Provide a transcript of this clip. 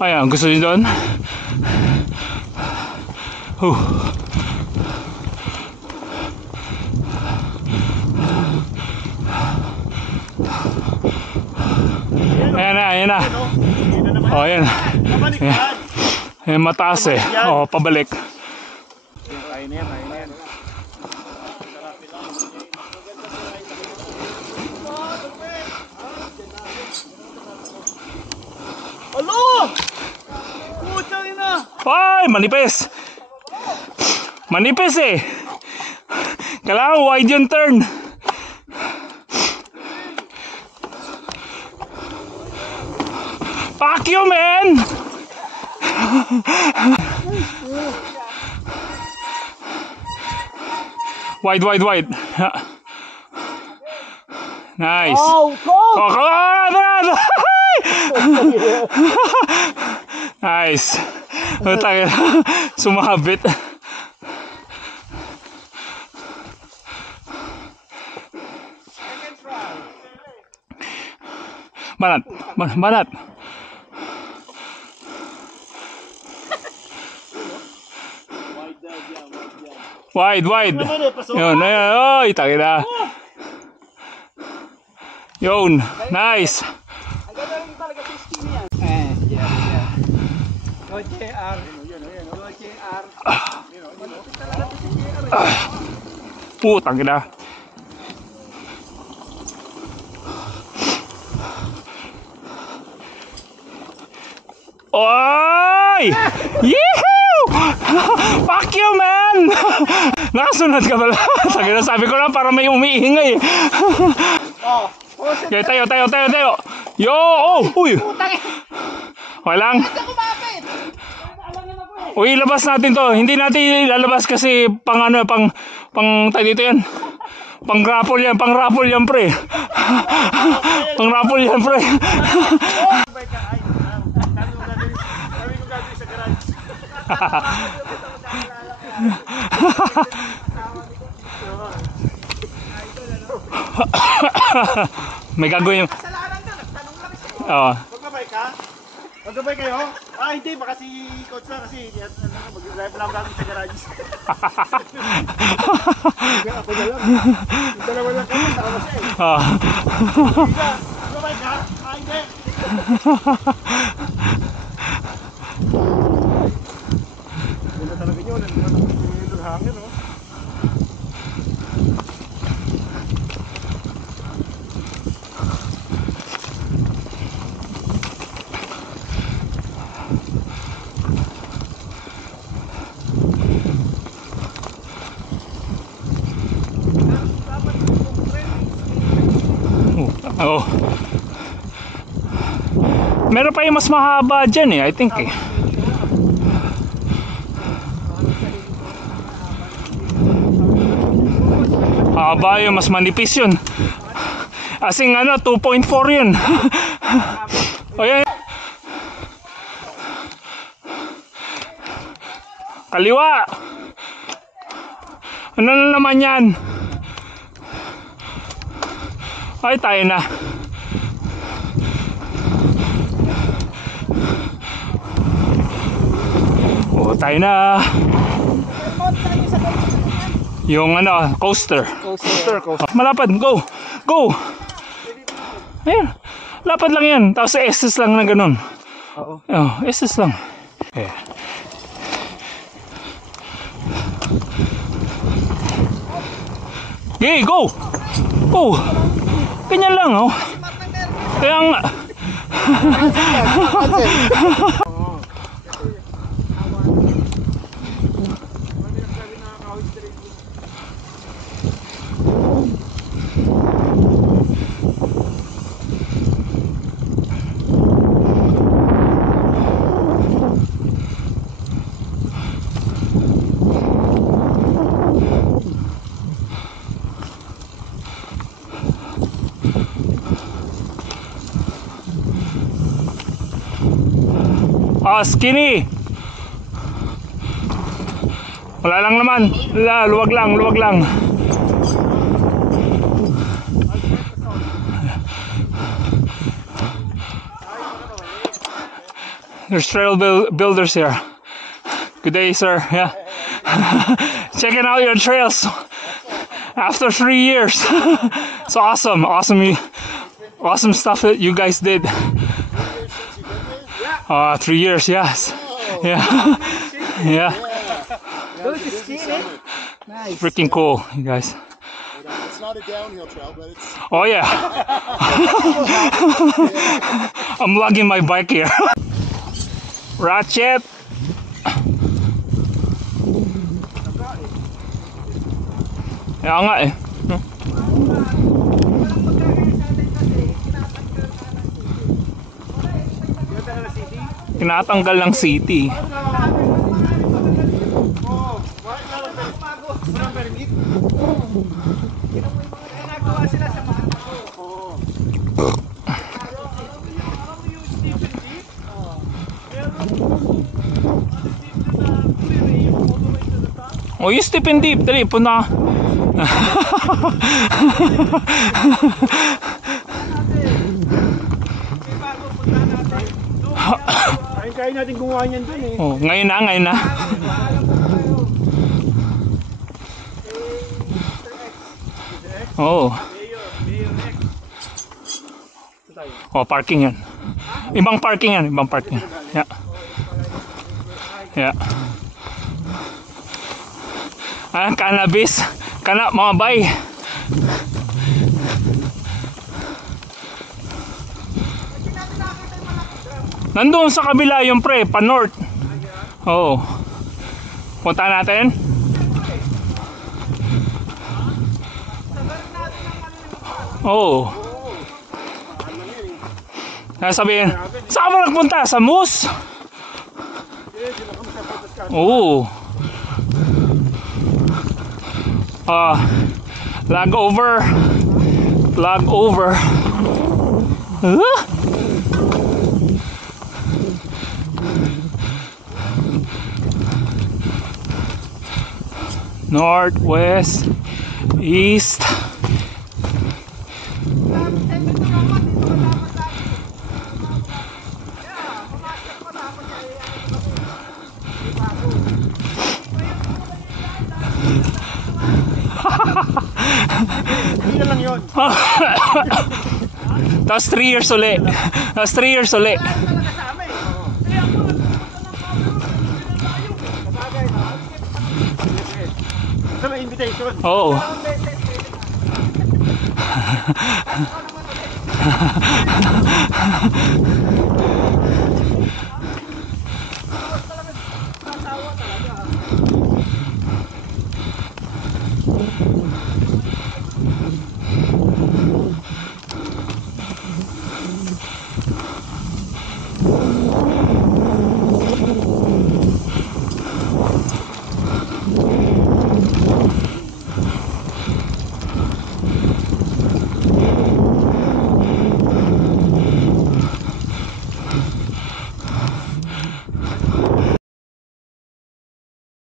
Ayan, gusto nyo doon? Ayan na, ayan na. O, ayan. Ayan, mataas eh. O, pabalik. Ayun na yan, ayun na yan. Alo! Putang ina! Ay, manipis. Manipis eh. Kailangan wide yung turn. Fuck you, man! Wide, wide, wide. Nice. Oh, go! Nice. Sumabit. Banat, banat. Wide, wide. Yun, oy, takina. Yun, nice. Ang ganda rin talaga sa skin yan. Yeah. Go JR. Go JR. Malapit talaga sa JR. Takina. Oy! Yehoo! Fuck you, man! Nakasunod ka pala. Sabi ko lang para may umiingay. Okay, tayo. Yo! Oh! Uy! Okay lang. Uy, labas natin to. Hindi natin ilalabas kasi pang tayo dito yan. Pang raffle yan, pre. Pang raffle yan, pre. May gagawin yung... Oo. Magbabay ka? Magbabay kayo? Ah, hindi. Baka si coach na kasi mag-drive lang gagawin sa garage. Ako na lang. Yung dalawa lang kami. Saka na siya eh. Oo. Magbabay ka? Ah, hindi. Wala talaga yun. Wala hangin, no? Oh. Meron pa yung mas mahaba dyan eh, I think eh. Haba yung mas manipis yun. Asing 2.4 yun. O yan. Kaliwa. Ano na naman yan? Ay, tayo na. O, tayo na. Yung coaster. Malapad, go. Ayan. Lapad lang yan. Tapos SS lang na ganun. Oo. SS lang. Okay. Okay, go. Ganyan lang, oh. Kaya nga. Skinny. Wala lang naman. Luwag lang. There's trail builders here. Good day, sir. Yeah. Checking out your trails after 3 years. It's awesome. Awesome stuff that you guys did. 3 years, yes. Yeah. Yeah. Nice. Freaking cool, you guys. It's not a downhill trail, but it's... Oh yeah. I'm lugging my bike here. Ratchet. Kaya nga eh. Tinatanggal ng city. Oh, yung Stephen Deep, dali, punta. Kain natin gumawa niyan dun eh. Oh, ngayon na. Oh. Oh, parking yan. Ibang parking yan. Yeah. Yeah. Cannabis. Mga bay. Nandun sa kabila yung pre, pa-north. Oo. Punta natin. Oo. Sabihin, saan mo nagpunta? Sa Moose? Oo. Lag over. Huh? North, west, east. Hindi na lang yun. Tapos 3 years uli. Ito may invitation. Oo.